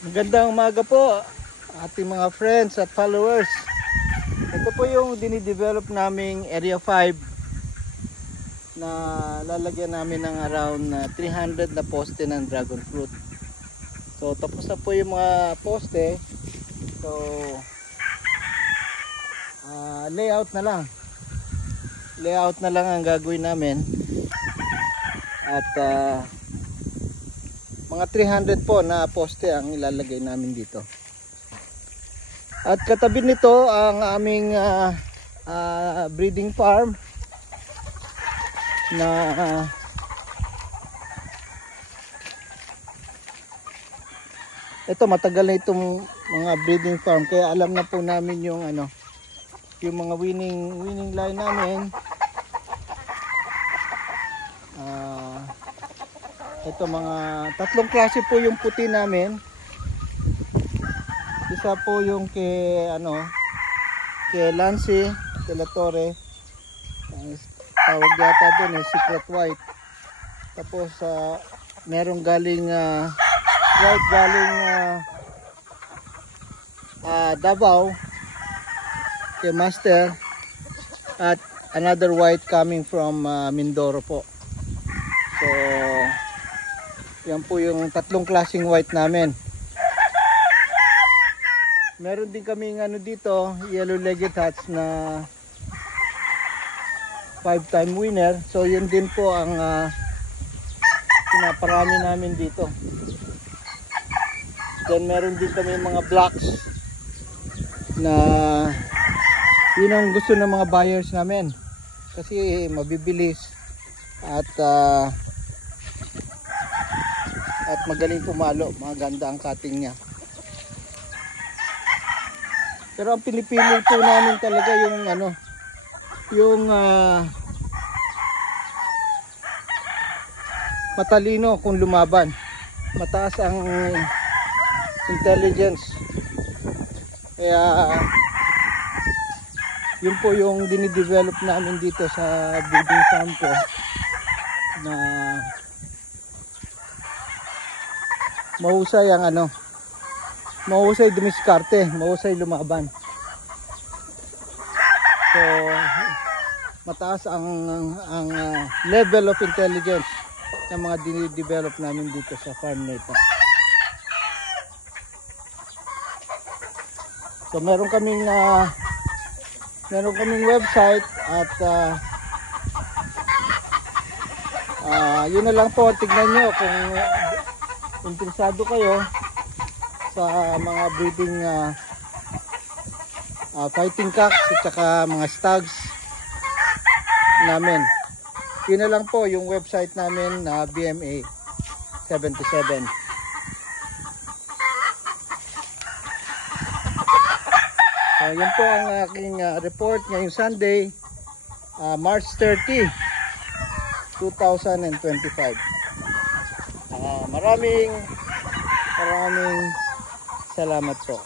Magandang umaga po ating mga friends at followers. Ito po yung dinidevelop naming Area 5 na lalagyan namin ng around 300 na poste ng dragon fruit. So tapos na po yung mga poste. So layout na lang ang gagawin namin. At mga 300 po na poste ang ilalagay namin dito. At katabi nito ang aming breeding farm na ito, matagal na itong mga breeding farm, kaya alam na po namin yung yung mga winning line namin. Ito, mga tatlong klase po yung puti namin. Isa po yung kay Lance de la Torre, tawag yata doon secret white. Tapos merong galing white galing Davao kay Master, at another white coming from Mindoro po. So yan po yung tatlong klaseng white namin. Meron din kaming dito, yellow-legged hats na 5-time winner. So yun din po ang pinaparami namin dito. Then meron din kami mga blacks na yun ang gusto ng mga buyers namin kasi mabibilis at magaling pumalo, maganda ang cutting niya. Pero ang pinipili po namin talaga yung matalino kung lumaban, mataas ang intelligence. Kaya yun po yung dinidevelop namin dito sa breeding farm ko, na mahusay ang mahusay dumiskarte, mahusay lumaban. So mataas ang level of intelligence ng mga dinidevelop namin dito sa farm na ito. So meron kaming website at yun na lang po, tignan nyo kung interesado kayo sa mga breeding fighting cocks at saka mga stags namin. Yun na lang po yung website namin na BMA 77. So yun po ang aking report ngayong Sunday, March 30, 2025. Maraming salamat po.